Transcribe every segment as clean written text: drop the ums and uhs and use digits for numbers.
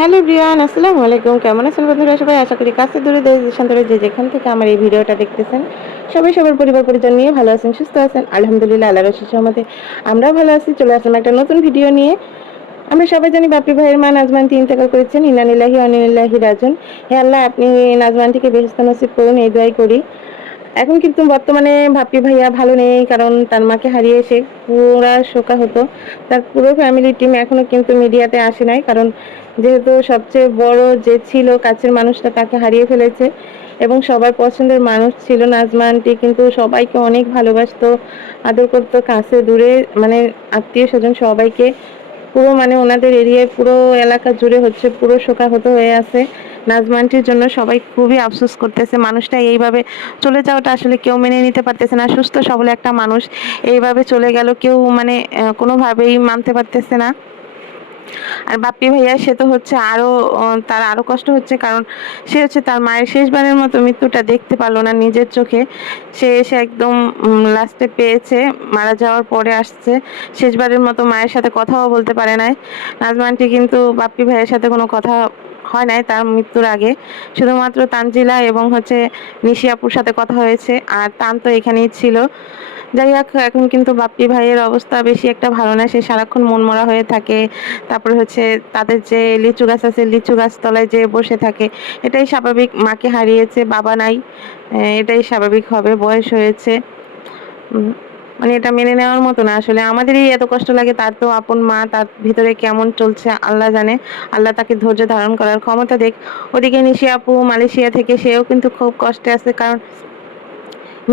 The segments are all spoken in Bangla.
হ্যালো এভরিওয়ান, আসসালামু আলাইকুম। কেমন আছেন বন্ধুরা সবাই? আশা করি কাছে দূরে দেশ দেশান্তরে যে যেখান থেকে আমার এই ভিডিওটা দেখতেছেন সবাই সবার পরিবার পরিজন নিয়ে ভালো আছেন, সুস্থ আছেন। আলহামদুলিল্লাহ, আল্লাহর অশেষ রহমতে আমরাও ভালো আছি। চলে আসলাম একটা নতুন ভিডিও নিয়ে। আমরা সবাই জানি বাপ্পি ভাইয়ের মা নাজমানতি ইন্তেকাল করেছেন। ইন্না লিল্লাহি ওয়া ইন্না ইলাইহি রাজিউন। হে আল্লাহ, আপনি নাজমানতিকে বেহেশত নসিব করুন, এই দোয়াই করি। এখন কিন্তু বর্তমানে বাপ্পি ভাইয়া ভালো নেই, কারণ তার মাকে হারিয়ে সে পুরা শোকাহত। তার পুরো ফ্যামিলি টিম এখনো কিন্তু মিডিয়াতে আসে নাই, কারণ যেহেতু সবচেয়ে বড় যে ছিল কাছের মানুষটা তাকে হারিয়ে ফেলেছে এবং সবার পছন্দের মানুষ ছিল নাজমা আন্টি, কিন্তু সবাইকে অনেক ভালোবাসতো, আদর করতো, কাছে দূরে মানে আত্মীয় স্বজন সবাইকে। পুরো মানে ওনাদের এরিয়ায় পুরো এলাকা জুড়ে হচ্ছে পুরো শোকাহত হয়ে আছে। নাজমা আন্টির জন্য সবাই খুবই আফসোস করতেছে। মানুষটা এইভাবে চলে যাওয়াটা আসলে কেউ মেনে নিতে পারতেছে না। সুস্থ সবল একটা মানুষ এইভাবে চলে গেল, কেউ মানে কোনোভাবেই মানতে পারতেছে না। আর বাপ্পি ভাইয়া সে তো হচ্ছে আরো তার আরো কষ্ট হচ্ছে, কারণ সে হচ্ছে তার মায়ের শেষবারের মতো মৃত্যুটা দেখতে পারলো না নিজের চোখে। সে এসে একদম লাস্টে পেয়েছে, মারা যাওয়ার পরে আসছে। শেষবারের মতো মায়ের সাথে কথাও বলতে পারে নাই। নাজমা আন্টি কিন্তু বাপ্পি ভাইয়ের সাথে কোনো কথা হয় নাই তার মৃত্যুর আগে। শুধুমাত্র তানজিলা এবং হচ্ছে নিশি আপুর সাথে কথা হয়েছে, আর তান তো এখানেই ছিল। যাই হোক, এখন কিন্তু বাপ্পি ভাইয়ের অবস্থা বেশি একটা ভালো না। সে সারাক্ষণ মনমরা হয়ে থাকে। তারপরে হচ্ছে তাদের যে লিচু গাছ আছে, লিচু গাছ তলায় যে বসে থাকে। এটাই স্বাভাবিক, মাকে হারিয়েছে, বাবা নাই, এটাই স্বাভাবিক হবে, বয়স হয়েছে। মানে এটা মেনে নেওয়ার মতো না আসলে। আমাদেরই এত কষ্ট লাগে, তার তো আপন মা, তার ভিতরে কেমন চলছে আল্লাহ জানে। আল্লাহ তাকে ধৈর্য ধারণ করার ক্ষমতা দেখ। ওদিকে নিশি আপু মালয়েশিয়া থেকে, সেও কিন্তু খুব কষ্টে আছে, কারণ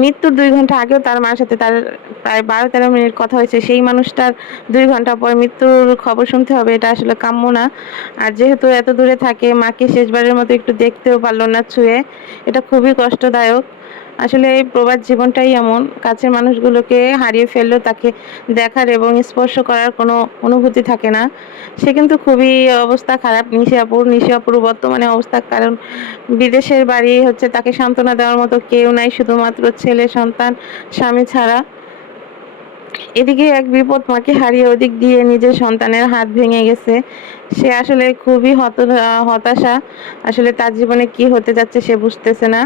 মৃত্যুর 2 ঘন্টা আগেও তার মার সাথে তার প্রায় 12-13 মিনিট কথা হয়েছে। সেই মানুষটার 2 ঘন্টা পর মৃত্যুর খবর শুনতে হবে, এটা আসলে কাম্য না। আর যেহেতু এত দূরে থাকে, মাকে শেষবারের মতো একটু দেখতেও পারলো না ছুঁয়ে, এটা খুবই কষ্টদায়ক। আসলে এই প্রবাস জীবনটাই এমন, কাছের মানুষগুলোকে হারিয়ে ফেললেও তাকে দেখার এবং স্পর্শ করার কোনো অনুভূতি থাকে না। সে কিন্তু খুবই অবস্থা খারাপ নিশি আপুর বর্তমানে অবস্থা, কারণ বিদেশের বাড়ি হচ্ছে, তাকে সান্ত্বনা দেওয়ার মতো কেউ নাই, শুধুমাত্র ছেলে সন্তান, স্বামী ছাড়া। এদিকে এক বিপদ মাকে হারিয়ে, ওদিক দিয়ে নিজের সন্তানের হাত ভেঙে গেছে। সে আসলে খুবই হতাশা। আসলে তার জীবনে কি হতে যাচ্ছে সে বুঝতেছে না।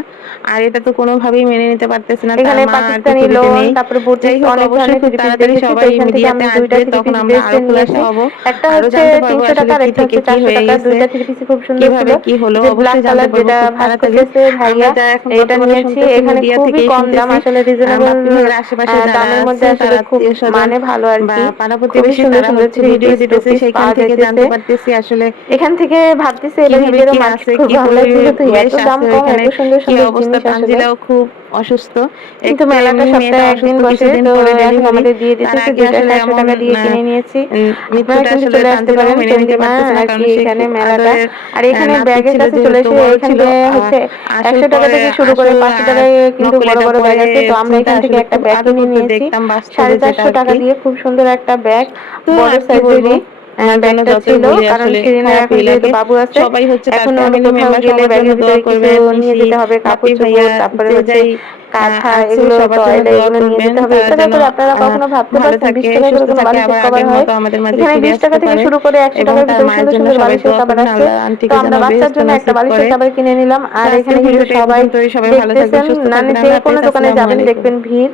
আর এটা তো কোনোভাবেই মেনে নিতে পারতেছে না, তার এখানে মা আর পাকিস্তানি পৃথিবীতে লোন, নেই। তারপরে যাই বুটিক, হোক, অনেক অবশ্যই ধরনের খুব থ্রি পিস তাড়াতাড়ি দেখেছি। তো সবাই এখান থেকে মিডিয়াতে আমি দুইটা আসবে, থ্রি তখন পিস আমরা বেস্ট আরো খোলাসা নিয়েছি। হব, একটা আরো হচ্ছে জানতে পারবো 300 আসলে টাকার, কি একটা থেকে হচ্ছে কি 400 হয়ে টাকার। গেছে, দুইটা থ্রি পিসই খুব সুন্দর ছিল। কিভাবে কি হলো, যে ব্ল্যাক অবশ্যই জানতে কালার পারবো যেটা খুব ভাঁজ তাড়াতাড়ি। করতেছে আমরা ভাইয়া, যা এখন এটা বর্তমানে নিয়েছি। শুনতেছি এখানে মিডিয়া খুবই থেকেই কম দাম, শুনতেছি। আসলে রিজনেবল বাপ্পি ভাইয়ের আশেপাশে যারা দামের মধ্যে, আছে, আসলে তার খুব আত্মীয় স্বজন মানে ভালো আর বা কি। পাড়া খুবই প্রতিবেশী, সুন্দর তারা সুন্দর হচ্ছে থ্রি ভিডিও পিস টু দিতেছে, পিস সেইখান পাওয়া থেকে জানতে যাইতেছে। পারতেছি আসলে এখান থেকে ভাবতেছি এবার কিভাবে ঈদেরও কি মার্কেট আছে, কি করবো আমরা, যেহেতু এত পরিবেশ দাম আছে কম, ওইখানে, এত সুন্দর কি সুন্দর অবস্থা। জিনিস আসলে। তানজিলাও খুব অসুস্থ। এক কিন্তু তো মেলাটা এমনি মেয়েটা সপ্তাহে একদিন অসুস্থ, বসে, কিছুদিন তো পরে এখন ডেলিভারি। আমাদের দিয়ে তার দিতেছে। আগে দুইটা আসলে 700 এমন টাকা দিয়ে কিনে নিয়েছি। আপনারা মৃত্যুটা কিন্তু আসলে চলে আসতে তানজিলাও পারেন মেনে নিতে চন্ডিমা পারতেছে না, আর কারণ কি, সে এখানে খুব মেলাটা। আদরের আর এখানে নাতি ব্যাগের ছিল, কাছে চলে যেহেতু এসে, বড় এখান ছিল। থেকে হচ্ছে আসার 100 টাকা পরে থেকে শুরু করে আসল 500 আর টাকায় কিন্তু নকল বড় এটা বড় ব্যাগ পরে আছে। তো আমরা চিনতে এখান থেকে আসলে একটা খুব ব্যাগ আদর কিনে করতে নিয়েছি দেখতাম বাস্তবে, যেটা 450 আর টাকা কি। দিয়ে। খুব সুন্দর একটা ব্যাগ, তো বড় আর কি বলবো, সাইজেরই ওনার জন্য ব্যাগটা যতই ছিল। বলি কারণ আসলে শিরিনের খারাপই এখন যেহেতু লাগে। বাবু আছে, সবাই হচ্ছে তার এখন ওর ফ্যামিলি কোথাও মেম্বার গেলে সবার জন্য ব্যাগের দোয়া ভিতরে কিছু করবেন। নিয়ে নিশি, যেতে হবে, বাপ্পি কাপড় ভাইয়া, চোপড়, তারপরে যে হচ্ছে যাই কাঁথা, আছে এগুলো সবার জন্য টয়লেট, দোয়া এগুলো নিয়ে করবেন। যেতে হবে। তারা এতে যেন করে আপনারা কখনো ভাবতে ভালো পারছেন থাকে, 20 টাকা করে সুস্থ কোনো থাকে, বালিশের আবার কভার আগের হয়? মতো আমাদের মাঝে এখানে ফিরে 20 টাকা আসতে থেকে পারে। শুরু করে 100 এবং টাকার তার ভিতরে মায়ের সুন্দর জন্য সুন্দর সবাই বালিশের দোয়া কভার করবেন, আছে। আল্লাহ তো আন্টিকে যেন আমরা বাচ্চার বেহেশত জন্য একটা নসিব বালিশের করে। কভার কিনে নিলাম। তো আর আজকের এখানে কিন্তু ভিডিওটা এই সবাই পর্যন্তই। সবাই ভালো দেখতেছেন, থাকবেন, সুস্থ মানে থাকবেন। যে আল্লাহ কোনো হাফেজ, দোকানে আসসালামু যাবেন আলাইকুম। দেখবেন ভিড়।